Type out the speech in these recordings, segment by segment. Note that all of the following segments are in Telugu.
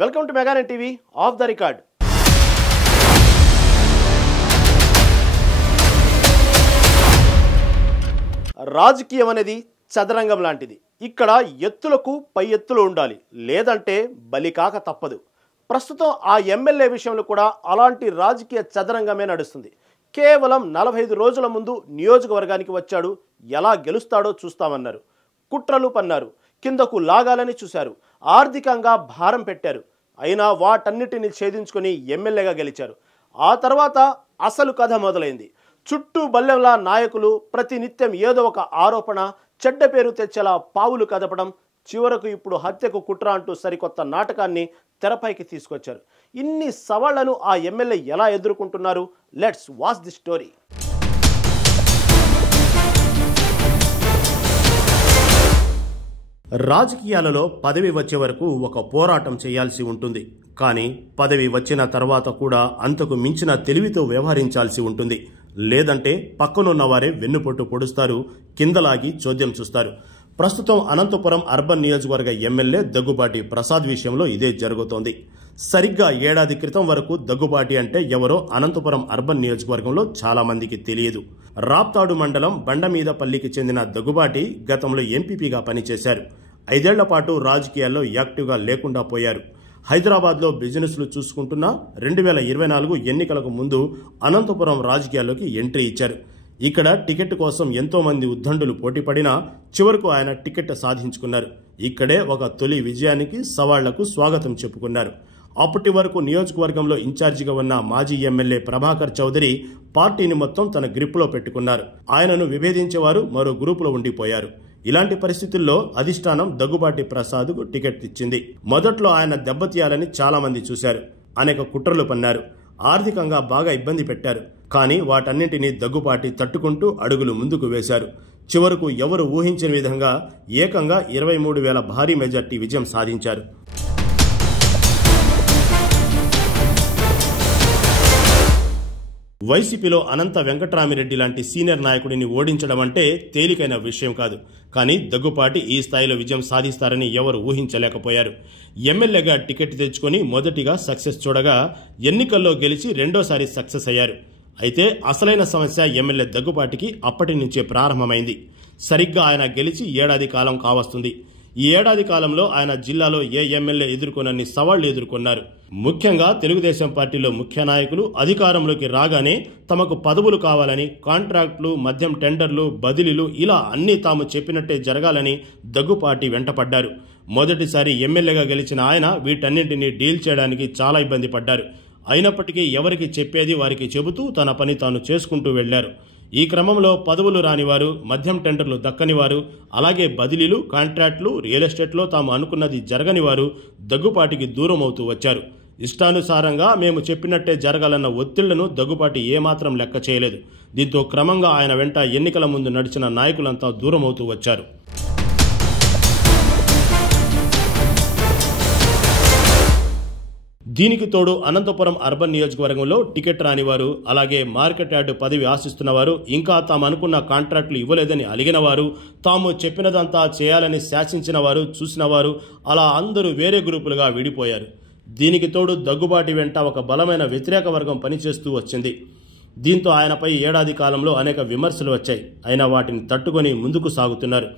Welcome to Meganet TV off the record. రాజకీయం అనేది చదరంగం లాంటిది. ఇక్కడ ఎత్తులకు పై ఎత్తులు ఉండాలి, లేదంటే బలికాక తప్పదు. ప్రస్తుతం ఆ ఎమ్మెల్యే విషయంలో కూడా అలాంటి రాజకీయ చదరంగమే నడుస్తుంది. కేవలం 45 రోజుల ముందు నియోజకవర్గానికి వచ్చాడు, ఎలా గెలుస్తాడో చూస్తామన్నారు. కుట్రలు పన్నారు, కిందకు లాగాలని చూశారు, ఆర్థికంగా భారం పెట్టారు. అయినా వాటన్నిటిని ఛేదించుకొని ఎమ్మెల్యేగా గెలిచారు. ఆ తర్వాత అసలు కథ మొదలైంది. చుట్టూ బల్లెంలా నాయకులు ప్రతినిత్యం ఏదో ఒక ఆరోపణ, చెడ్డ పేరు తెచ్చేలా పావులు కదపడం, చివరకు ఇప్పుడు హత్యకు కుట్ర అంటూ సరికొత్త నాటకాన్ని తెరపైకి తీసుకొచ్చారు. ఇన్ని సవాళ్లను ఆ ఎమ్మెల్యే ఎలా ఎదుర్కొంటున్నారు? Let's watch the story. రాజకీయాలలో పదవి వచ్చే వరకు ఒక పోరాటం చేయాల్సి ఉంటుంది. కానీ పదవి వచ్చిన తర్వాత కూడా అంతకు మించిన తెలివితో వ్యవహరించాల్సి ఉంటుంది. లేదంటే పక్కనున్న వారే వెన్నుపోటు పొడుస్తారు, కిందలాగి చోద్యం చూస్తారు. ప్రస్తుతం అనంతపురం అర్బన్ నియోజకవర్గ ఎమ్మెల్యే దగ్గుబాటి ప్రసాద్ విషయంలో ఇదే జరుగుతోంది. సరిగ్గా ఏడాది క్రితం వరకు దగ్గుబాటి అంటే ఎవరో అనంతపురం అర్బన్ నియోజకవర్గంలో చాలా మందికి తెలియదు. రాప్తాడు మండలం బండమీదపల్లికి చెందిన దగ్గుబాటి గతంలో ఎంపీపీగా పనిచేశారు. 5 ఏళ్ల పాటు రాజకీయాల్లో యాక్టివ్గా లేకుండా పోయారు. హైదరాబాద్లో బిజినెస్లు చూసుకుంటున్న 2024 ఎన్నికలకు ముందు అనంతపురం రాజకీయాల్లోకి ఎంట్రీ ఇచ్చారు. ఇక్కడ టికెట్ కోసం ఎంతో మంది ఉద్దండులు పోటీపడినా చివరకు ఆయన టికెట్ సాధించుకున్నారు. ఇక్కడే ఒక తొలి విజయానికి, సవాళ్లకు స్వాగతం చెప్పుకున్నారు. అప్పటి వరకు నియోజకవర్గంలో ఇన్ఛార్జిగా ఉన్న మాజీ ఎమ్మెల్యే ప్రభాకర్ చౌదరి పార్టీని మొత్తం తన గ్రిప్లో పెట్టుకున్నారు. ఆయనను విభేదించేవారు మరో గ్రూపులో ఉండిపోయారు. ఇలాంటి పరిస్థితుల్లో అధిష్టానం దగ్గుబాటి ప్రసాద్కు టికెట్ ఇచ్చింది. మొదట్లో ఆయన దెబ్బతీయాలని చాలా మంది చూశారు. అనేక కుట్రలు పన్నారు, ఆర్థికంగా బాగా ఇబ్బంది పెట్టారు. కానీ వాటన్నింటినీ దగ్గుబాటి తట్టుకుంటూ అడుగులు ముందుకు వేశారు. చివరకు ఎవరు ఊహించిన విధంగా ఏకంగా 23,000 భారీ మెజార్టీ విజయం సాధించారు. వైసీపీలో అనంత వెంకటరామిరెడ్డి లాంటి సీనియర్ నాయకుడిని ఓడించడం అంటే తేలికైన విషయం కాదు. కానీ దగ్గుపాటి ఈ స్థాయిలో విజయం సాధిస్తారని ఎవరు ఊహించలేకపోయారు. ఎమ్మెల్యేగా టికెట్ తెచ్చుకొని మొదటిగా సక్సెస్ చూడగా ఎన్నికల్లో గెలిచి రెండోసారి సక్సెస్ అయ్యారు. అయితే అసలైన సమస్య ఎమ్మెల్యే దగ్గుపాటికి అప్పటి నుంచే ప్రారంభమైంది. సరిగ్గా ఆయన గెలిచి ఏడాది కాలం కావస్తుంది. ఈ ఏడాది కాలంలో ఆయన జిల్లాలో ఏ ఎమ్మెల్యే ఎదుర్కొనన్ని సవాళ్లు ఎదుర్కొన్నారు. ముఖ్యంగా తెలుగుదేశం పార్టీలో ముఖ్య నాయకులు అధికారంలోకి రాగానే తమకు పదవులు కావాలని, కాంట్రాక్టులు, మద్యం టెండర్లు, బదిలీలు ఇలా అన్నీ తాము చెప్పినట్టే జరగాలని దగ్గుపాటి వెంటపడ్డారు. మొదటిసారి ఎమ్మెల్యేగా గెలిచిన ఆయన వీటన్నింటినీ డీల్ చేయడానికి చాలా ఇబ్బంది పడ్డారు. అయినప్పటికీ ఎవరికి చెప్పేది వారికి చెబుతూ తన పని తాను చేసుకుంటూ వెళ్లారు. ఈ క్రమంలో పదవులు రానివారు, మద్యం టెండర్లు దక్కనివారు, అలాగే బదిలీలు, కాంట్రాక్టులు, రియల్ ఎస్టేట్లో తాము అనుకున్నది జరగని వారు దగ్గుపాటికి దూరం అవుతూ వచ్చారు. ఇష్టానుసారంగా మేము చెప్పినట్టే జరగాలన్న ఒత్తిళ్లను దగ్గుపాటి ఏమాత్రం లెక్క చేయలేదు. దీంతో క్రమంగా ఆయన వెంట ఎన్నికల ముందు నడిచిన నాయకులంతా దూరం అవుతూ వచ్చారు. దీనికి తోడు అనంతపురం అర్బన్ నియోజకవర్గంలో టికెట్ రానివారు, అలాగే మార్కెట్ యార్డు పదవి ఆశిస్తున్నవారు, ఇంకా తాము అనుకున్న కాంట్రాక్టులు ఇవ్వలేదని అలిగిన వారు, తాము చెప్పినదంతా చేయాలని శాసించిన వారు, చూసిన వారు, అలా అందరూ వేరే గ్రూపులుగా విడిపోయారు. దీనికి తోడు దగ్గుబాటి వెంట ఒక బలమైన వ్యతిరేక వర్గం పనిచేస్తూ వచ్చింది. దీంతో ఆయనపై ఏడాది కాలంలో అనేక విమర్శలు వచ్చాయి. అయినా వాటిని తట్టుకొని ముందుకు సాగుతున్నారు.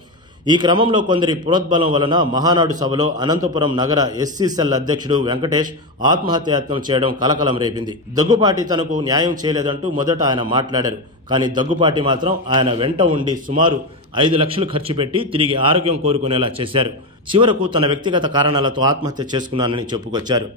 ఈ క్రమంలో కొందరి ప్రోద్బలం వలన మహానాడు సభలో అనంతపురం నగర ఎస్సీ సెల్ అధ్యక్షుడు వెంకటేష్ ఆత్మహత్యాయత్నం చేయడం కలకలం రేపింది. దగ్గుపాటి తనకు న్యాయం చేయలేదంటూ మొదట ఆయన మాట్లాడారు. కానీ దగ్గుపాటి మాత్రం ఆయన వెంట ఉండి సుమారు 5 లక్షలు ఖర్చు పెట్టి తిరిగి ఆరోగ్యం కోరుకునేలా చేశారు. చివరకు తన వ్యక్తిగత కారణాలతో ఆత్మహత్య చేసుకున్నానని చెప్పుకొచ్చారు.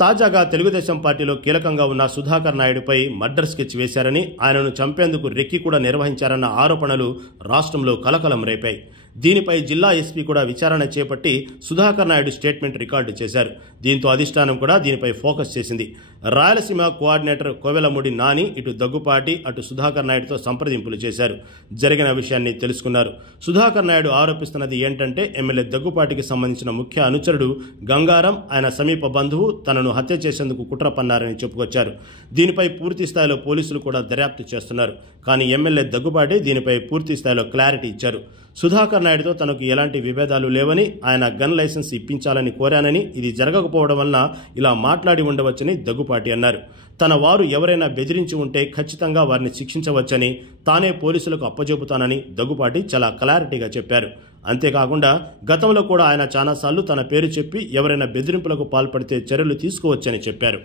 తాజాగా తెలుగుదేశం పార్టీలో కీలకంగా ఉన్న సుధాకర్ నాయుడుపై మర్డర్ స్కెచ్ వేశారని, ఆయనను చంపేందుకు రెక్కి కూడా నిర్వహించారన్న ఆరోపణలు రాష్ట్రంలో కలకలం రేపాయి. దీనిపై జిల్లా ఎస్పీ కూడా విచారణ చేపట్టి సుధాకర్ నాయుడు స్టేట్మెంట్ రికార్డు చేశారు. దీంతో అధిష్టానం కూడా దీనిపై ఫోకస్ చేసింది. రాయలసీమ కోఆర్డినేటర్ కోవెలమూడి నాని ఇటు దగ్గుపాటి, అటు సుధాకర్ నాయుడుతో సంప్రదింపులు చేశారు. జరిగిన విషయాన్ని తెలుసుకున్నారు. సుధాకర్ నాయుడు ఆరోపిస్తున్నది ఏంటంటే ఎమ్మెల్యే దగ్గుపాటికి సంబంధించిన ముఖ్య అనుచరుడు గంగారం, ఆయన సమీప బంధువు తనను తనను హత్య చేసేందుకు కుట్ర పన్నారని చెప్పుకొచ్చారు. దీనిపై పూర్తి స్థాయిలో పోలీసులు కూడా దర్యాప్తు చేస్తున్నారు. కానీ ఎమ్మెల్యే దగ్గుబాటి దీనిపై పూర్తి స్థాయిలో క్లారిటీ ఇచ్చారు. సుధాకర్ నాయుడుతో తనకు ఎలాంటి విభేదాలు లేవని, ఆయన గన్ లైసెన్స్ ఇప్పించాలని కోరానని, ఇది జరగకపోవడం వలన ఇలా మాట్లాడి ఉండవచ్చని దగ్గుబాటి అన్నారు. తన వారు ఎవరైనా బెదిరించి ఉంటే ఖచ్చితంగా వారిని శిక్షించవచ్చని, తానే పోలీసులకు అప్పజెపుతానని దగ్గుబాటి చాలా క్లారిటీగా చెప్పారు. అంతేకాకుండా గతంలో కూడా ఆయన చాలాసార్లు తన పేరు చెప్పి ఎవరైనా బెదిరింపులకు పాల్పడితే చర్యలు తీసుకోవచ్చని చెప్పారు.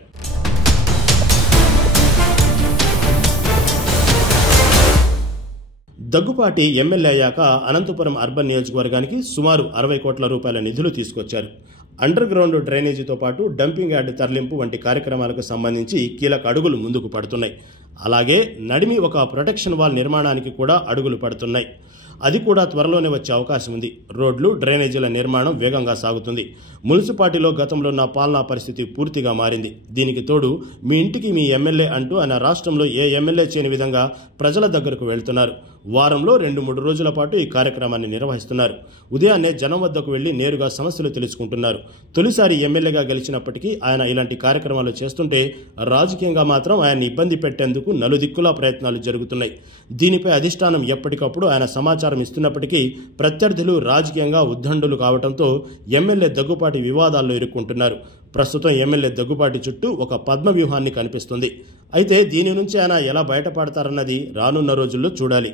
దగ్గుబాటి ఎమ్మెల్యే అయ్యాక అనంతపురం అర్బన్ నియోజకవర్గానికి సుమారు 60 కోట్ల రూపాయల నిధులు తీసుకొచ్చారు. అండర్ గ్రౌండ్ డ్రైనేజీతో పాటు డంపింగ్ యార్డ్ తరలింపు వంటి కార్యక్రమాలకు సంబంధించి కీలక అడుగులు ముందుకు పడుతున్నాయి. అలాగే నడిమి ఒక ప్రొటెక్షన్ వాల్ నిర్మాణానికి కూడా అడుగులు పడుతున్నాయి. అది కూడా త్వరలోనే వచ్చే అవకాశం ఉంది. రోడ్లు, డ్రైనేజీల నిర్మాణం వేగంగా సాగుతుంది. మున్సిపాలిటీలో గతంలో ఉన్న పాలనా పరిస్థితి పూర్తిగా మారింది. దీనికి తోడు మీ ఇంటికి మీ ఎమ్మెల్యే అంటూ ఆయన రాష్ట్రంలో ఏ ఎమ్మెల్యే చేయని విధంగా ప్రజల దగ్గరకు వెళ్తున్నారు. వారంలో 2-3 రోజుల పాటు ఈ కార్యక్రమాన్ని నిర్వహిస్తున్నారు. ఉదయాన్నే జనం వద్దకు వెళ్లి నేరుగా సమస్యలు తెలుసుకుంటున్నారు. తొలిసారి ఎమ్మెల్యేగా గెలిచినప్పటికీ ఆయన ఇలాంటి కార్యక్రమాలు చేస్తుంటే రాజకీయంగా మాత్రం ఆయన్ని ఇబ్బంది పెట్టేందుకు నలుదిక్కులా ప్రయత్నాలు జరుగుతున్నాయి. దీనిపై అధిష్టానం ఎప్పటికప్పుడు ఆయన సమాచారం ఇస్తున్నప్పటికీ ప్రత్యర్థులు రాజకీయంగా ఉద్దండులు కావడంతో ఎమ్మెల్యే దగ్గుబాటి వివాదాల్లో ఇరుక్కుంటున్నారు. ప్రస్తుతం ఎమ్మెల్యే దగ్గుబాటి చుట్టూ ఒక పద్మ వ్యూహాన్ని కనిపిస్తుంది. అయితే దీని నుంచి ఆయన ఎలా బయటపడతారన్నది రానున్న రోజుల్లో చూడాలి.